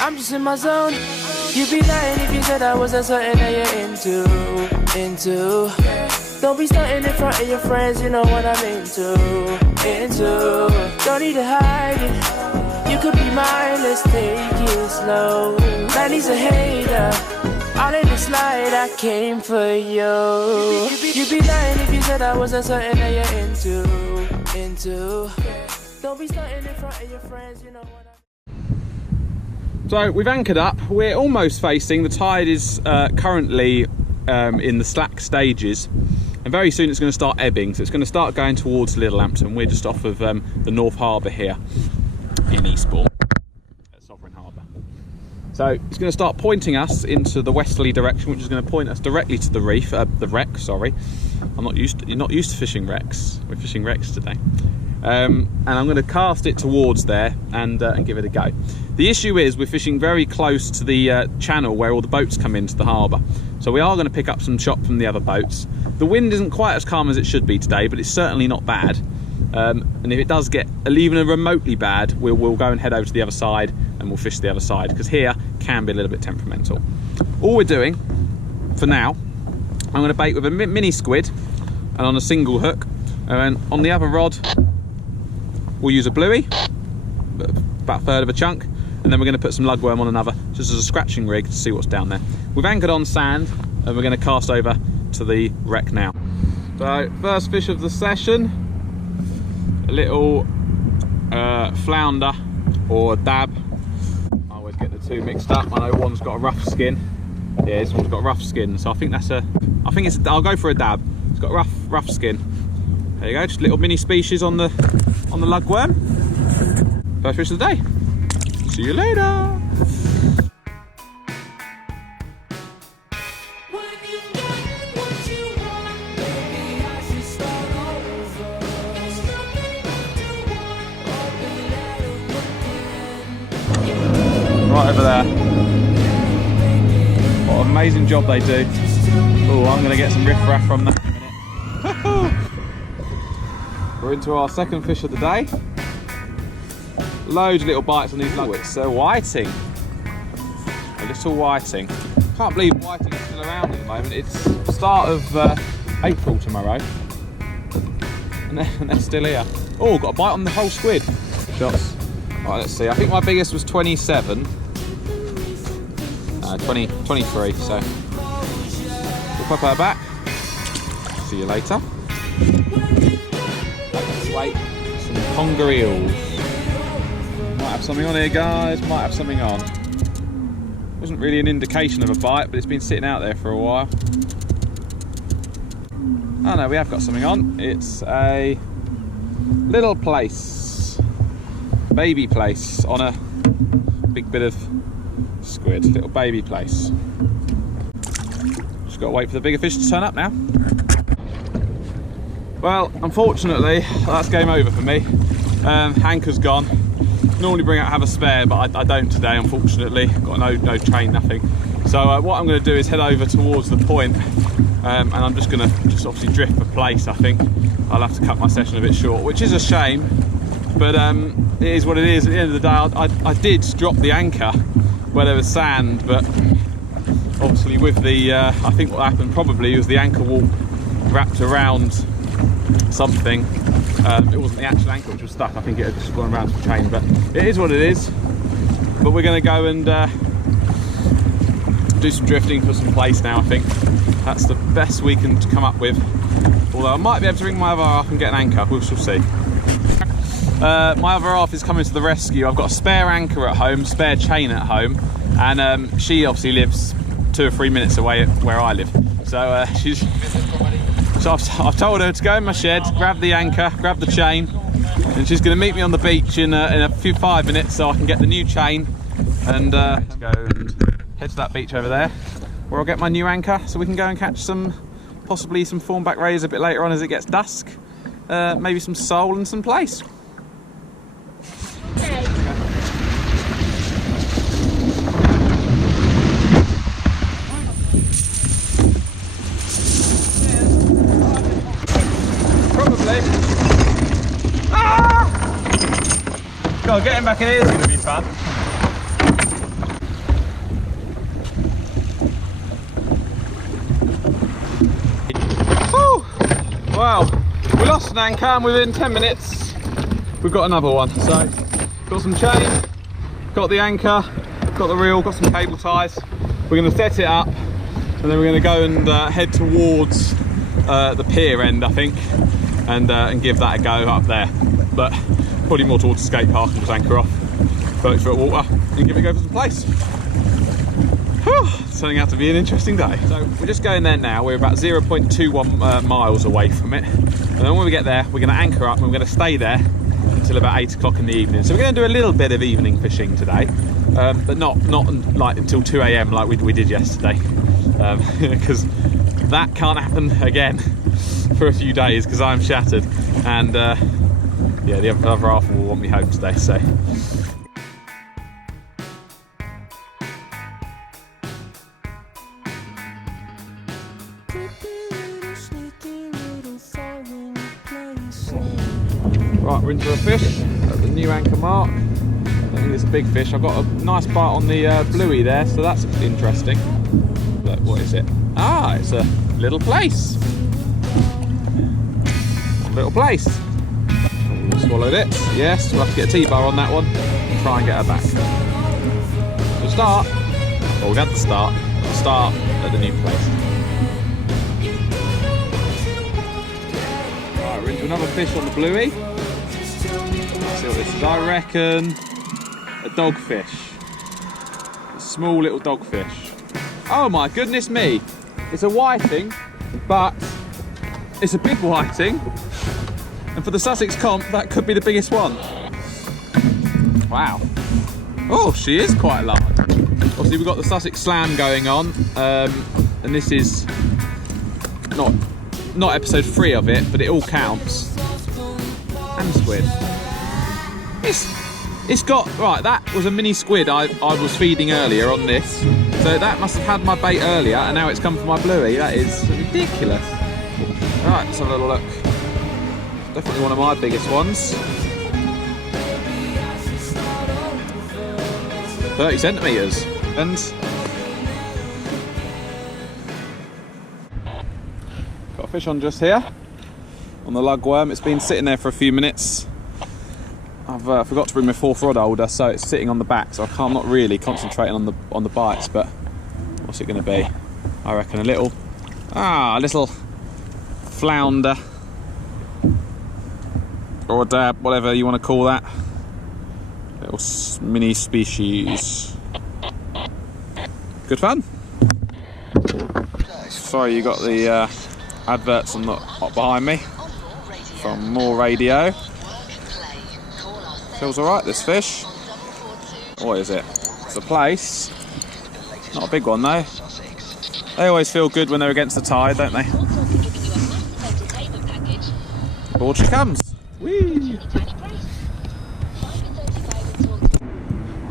I'm just in my zone. You'd be lying if you said I wasn't something that you're into. Don't be starting in front of your friends, you know what I'm into. Don't need to hide it. You could be mine, let's take it slow. Man, he's a hater. All in the slide, I came for you. You'd be lying if you said I wasn't something that you're into. Don't be starting in front of your friends, you know what I'm... So we've anchored up. We're almost facing. The tide is currently in the slack stages, and very soon it's going to start ebbing. So it's going to start going towards Littlehampton. We're just off of the North Harbour here in Eastbourne, at Sovereign Harbour. So it's going to start pointing us into the westerly direction, which is going to point us directly to the reef, the wreck. Sorry, you're not used to fishing wrecks. We're fishing wrecks today. And I'm going to cast it towards there and give it a go. The issue is we're fishing very close to the channel where all the boats come into the harbour. So we are going to pick up some chop from the other boats. The wind isn't quite as calm as it should be today, but it's certainly not bad. And if it does get even remotely bad, we'll go and head over to the other side and we'll fish the other side, because here can be a little bit temperamental. All we're doing for now, I'm going to bait with a mini squid and on a single hook, and then on the other rod we'll use a bluey, about a third of a chunk, and then we're going to put some lugworm on another, just as a scratching rig to see what's down there. We've anchored on sand and we're going to cast over to the wreck now. So first fish of the session, a little flounder or dab. I always get the two mixed up. I know one's got a rough skin. Yeah, this one's got a rough skin, so I think I'll go for a dab. It's got a rough skin. There you go, just a little mini species on the lugworm. First fish of the day. See you later. Right over there. What an amazing job they do. Oh, I'm going to get some riff-raff from that in a minute. We're into our second fish of the day. Loads of little bites on these lugworms. So whiting. A little whiting. Can't believe whiting is still around at the moment. It's the start of April tomorrow. And they're still here. Oh, got a bite on the whole squid. Shots. Right, let's see. I think my biggest was 27. 23, so we'll pop her back. See you later. Wait, some Congor eels. Might have something on here, guys. Might have something on. Wasn't really an indication of a bite, but it's been sitting out there for a while. Oh no, we have got something on. It's a little place, baby place on a big bit of squid. Little baby place. Just got to wait for the bigger fish to turn up now. Well, unfortunately, that's game over for me. Anchor's gone. Normally have a spare, but I don't today, unfortunately. Got no chain, nothing. So what I'm going to do is head over towards the point, and I'm just going to obviously drift for place. I think I'll have to cut my session a bit short, which is a shame, but it is what it is. At the end of the day, I did drop the anchor where there was sand, but obviously with the I think what happened probably was the anchor warp wrapped around something. It wasn't the actual anchor which was stuck. I think it had just gone around the chain, but it is what it is. But we're going to go and do some drifting for some place now. I think that's the best we can come up with, although I might be able to ring my other half and get an anchor. We shall see. My other half is coming to the rescue. I've got a spare anchor at home, spare chain at home, and she obviously lives 2 or 3 minutes away at where I live. So I've told her to go in my shed, grab the anchor, grab the chain, and she's going to meet me on the beach in a few 5 minutes so I can get the new chain and go and head to that beach over there where I'll get my new anchor so we can go and catch possibly some thornback rays a bit later on as it gets dusk, maybe some sole and some plaice. God, getting back in here is going to be fun. Well, we lost an anchor and within 10 minutes we've got another one. So, got some chain, got the anchor, got the reel, got some cable ties. We're going to set it up and then we're going to go and head towards the pier end, I think, and give that a go up there. But probably more towards the skate park and just anchor off, float through the water and give it a go for some place. Whew, it's turning out to be an interesting day. So we're just going there now. We're about 0.21 miles away from it. And then when we get there, we're going to anchor up and we're going to stay there until about 8 o'clock in the evening. So we're going to do a little bit of evening fishing today, but not like until 2 AM like we did yesterday, because that can't happen again for a few days because I'm shattered, and yeah, the other half will want me home today. So. Right, we're into a fish at the new anchor mark. I think it's a big fish. I've got a nice bite on the bluey there, so that's interesting. Look, what is it? Ah, it's a little place. Little place. Swallowed it. Yes, we'll have to get a T-bar on that one. Try and get her back. We'll start. Well, we've had to start. We'll start at the new place. Right, we're into another fish on the bluey. Let's see what this is. I reckon a dogfish. A small little dogfish. Oh my goodness me. It's a whiting, but it's a big whiting. And for the Sussex comp, that could be the biggest one. Wow. Oh, she is quite large. Obviously, we've got the Sussex Slam going on, and this is not episode 3 of it, but it all counts. And squid. It's got, right, that was a mini squid I was feeding earlier on this. So that must have had my bait earlier, and now it's come for my bluey. That is ridiculous. Right, let's have a little look. Definitely one of my biggest ones. 30 centimetres. And got a fish on just here on the lugworm. It's been sitting there for a few minutes. I've forgot to bring my 4th rod holder, so it's sitting on the back, so I'm not really concentrating on the bites. But what's it going to be? I reckon a little flounder or a dab, whatever you want to call that. Little mini species. Good fun. Sorry, you got the adverts on behind me from More Radio. Feels alright, this fish. What is it? It's a place. Not a big one though. They always feel good when they're against the tide, don't they? Aboard she comes. Whee!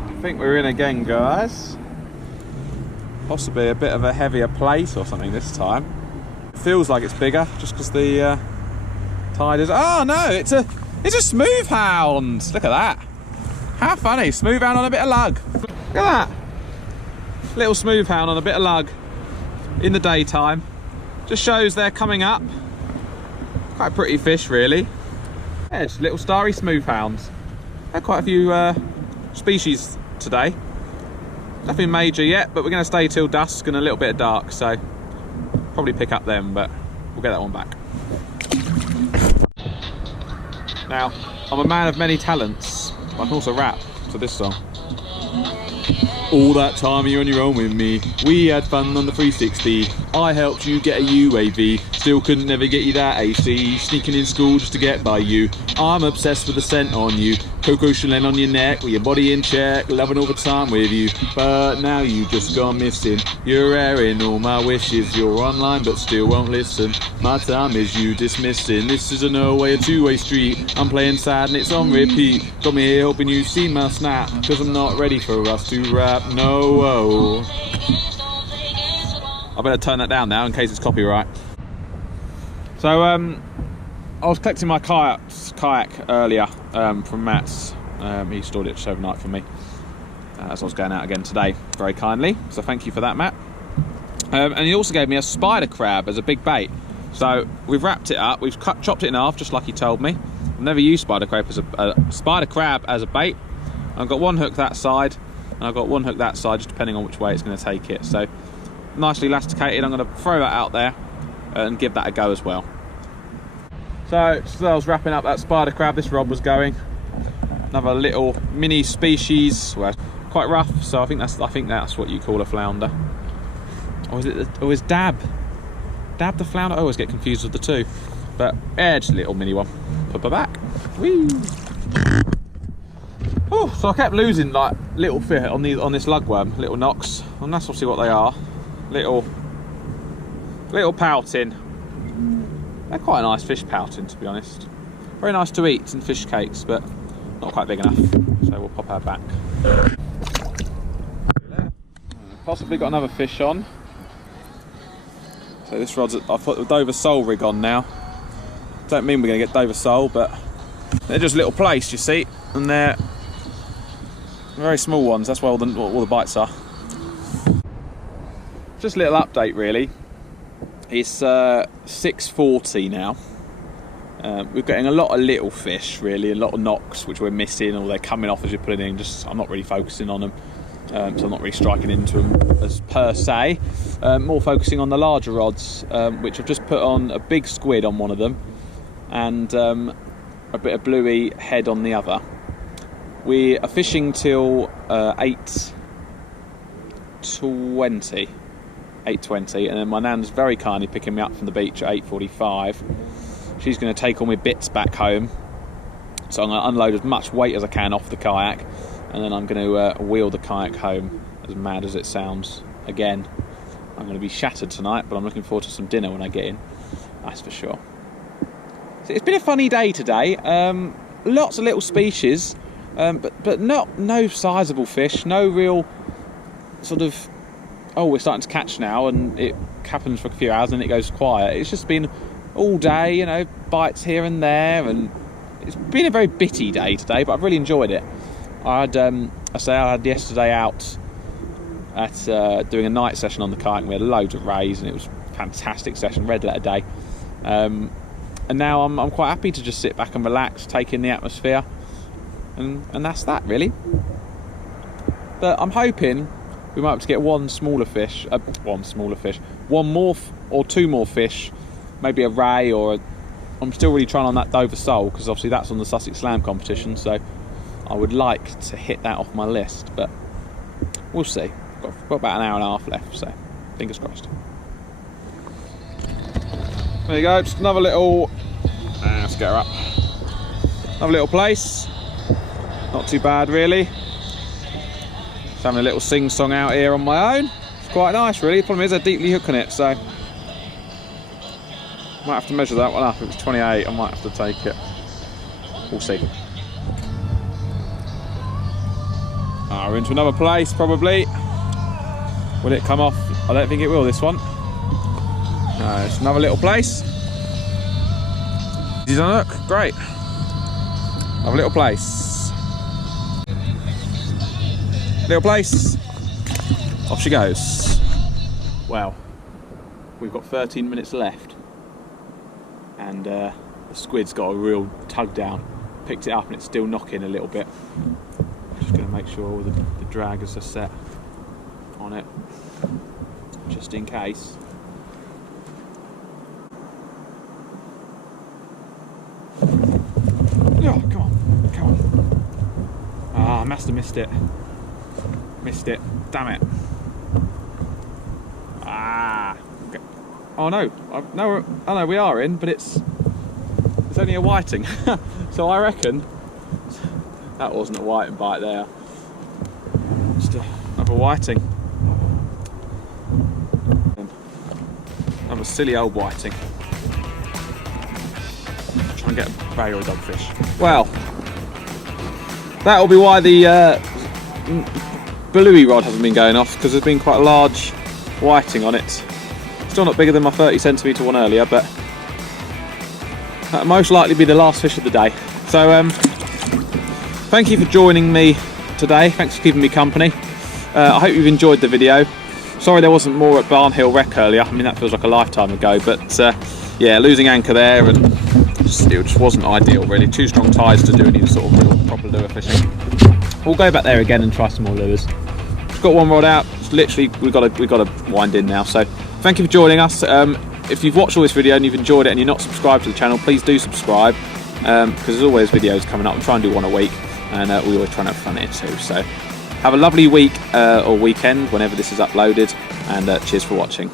I think we're in again, guys. Possibly a bit of a heavier plate or something this time. It feels like it's bigger just because the tide is. Oh no! It's a smooth hound. Look at that. How funny! Smooth hound on a bit of lug. Look at that. Little smooth hound on a bit of lug in the daytime. Just shows they're coming up. Quite a pretty fish, really. Yeah, just little starry smooth hounds. Had quite a few species today. Nothing major yet, but we're going to stay till dusk and a little bit of dark, so probably pick up them, but we'll get that one back. Now, I'm a man of many talents. I can also rap to this song. All that time you're on your own with me, we had fun on the 360. I helped you get a UAV, still couldn't never get you that AC. Sneaking in school just to get by you. I'm obsessed with the scent on you. Coco Chanel on your neck, with your body in check, loving all the time with you. But now you just gone missing. You're airing all my wishes. You're online but still won't listen. My time is you dismissing. This is a no-way, a two-way street. I'm playing sad and it's on repeat. Got me here hoping you see my snap, cause I'm not ready for us to rap. No. I better turn that down now in case it's copyright. So I was collecting my kayak earlier from Matt's. He stored it just overnight for me as I was going out again today, very kindly. So thank you for that, Matt. And he also gave me a spider crab as a big bait. So we've wrapped it up, we've chopped it in half just like he told me. I've never used spider crab as a bait. I've got one hook that side and I've got one hook that side, just depending on which way it's going to take it. So nicely elasticated. I'm going to throw that out there and give that a go as well. So as I was wrapping up that spider crab, this rod was going. Another little mini species, well, quite rough. So I think that's what you call a flounder. Or is Dab the flounder? I always get confused with the two. But yeah, just a little mini one. Put her back. Whee! Oh, so I kept losing like little fish on this lugworm, little knocks, and that's obviously what they are. Little pouting. They're quite a nice fish pouting, to be honest. Very nice to eat in fish cakes, but not quite big enough. So we'll pop her back. Possibly got another fish on. So this rod's, I've put the Dover sole rig on now. Don't mean we're going to get Dover sole, but they're just little placed, you see, and they're very small ones. That's where all the bites are. Just a little update, really. It's 6:40 now. We're getting a lot of little fish, really, a lot of knocks, which we're missing, or they're coming off as you're putting in. Just I'm not really focusing on them, so I'm not really striking into them as per se. More focusing on the larger rods, which I've just put on a big squid on one of them, and a bit of bluey head on the other. We are fishing till 8:20, and then my nan's very kindly picking me up from the beach at 8:45. She's going to take all my bits back home, so I'm going to unload as much weight as I can off the kayak, and then I'm going to wheel the kayak home, as mad as it sounds. Again, I'm going to be shattered tonight, but I'm looking forward to some dinner when I get in, that's for sure. So it's been a funny day today. Lots of little species, but no sizable fish, no real sort of, oh, we're starting to catch now, and it happens for a few hours and then it goes quiet. It's just been all day, you know, bites here and there, and it's been a very bitty day today, but I've really enjoyed it. I had yesterday out at doing a night session on the kayak, and we had loads of rays, and it was a fantastic session, red letter day. And now I'm quite happy to just sit back and relax, take in the atmosphere, and that's that, really. But I'm hoping we might have to get one more or two more fish, maybe a ray, or I'm still really trying on that Dover sole, because obviously that's on the Sussex Slam competition, so I would like to hit that off my list, but we'll see. Got about an hour and a half left, so fingers crossed. There you go, just another little, let's get her up. Another little place, not too bad really. Just having a little sing-song out here on my own. It's quite nice really. The problem is I deeply hooking it, so might have to measure that one up. If it's 28, I might have to take it. We'll see. We're into another place probably. Will it come off? I don't think it will, this one. No, it's another little place. Easy to look, great. Another little place. Little place. Off she goes. Well, we've got 13 minutes left, and the squid's got a real tug down. Picked it up and it's still knocking a little bit. Just going to make sure all the draggers are set on it, just in case. Oh, come on. Ah, I must have missed it. Damn it. Okay. Oh no, no, we are in, but it's only a whiting. So I reckon that wasn't a whiting bite there. Just another whiting. Another silly old whiting. Try and get a ray or a dogfish. Well, that'll be why the bluey rod hasn't been going off, because there's been quite a large whiting on it. Still not bigger than my 30cm one earlier, but that'll most likely be the last fish of the day. So thank you for joining me today. Thanks for keeping me company. I hope you've enjoyed the video. Sorry there wasn't more at Barnhill Wreck earlier. I mean, that feels like a lifetime ago, but yeah, losing anchor there, and it just wasn't ideal really. Too strong tides to do any sort of real proper lure fishing. We'll go back there again and try some more lures. Just got one rod out. It's literally we've got to wind in now. So thank you for joining us. If you've watched all this video and you've enjoyed it and you're not subscribed to the channel, please do subscribe, because there's always videos coming up. I'm trying to do one a week, and we always try to have fun here too. So have a lovely week or weekend whenever this is uploaded, and cheers for watching.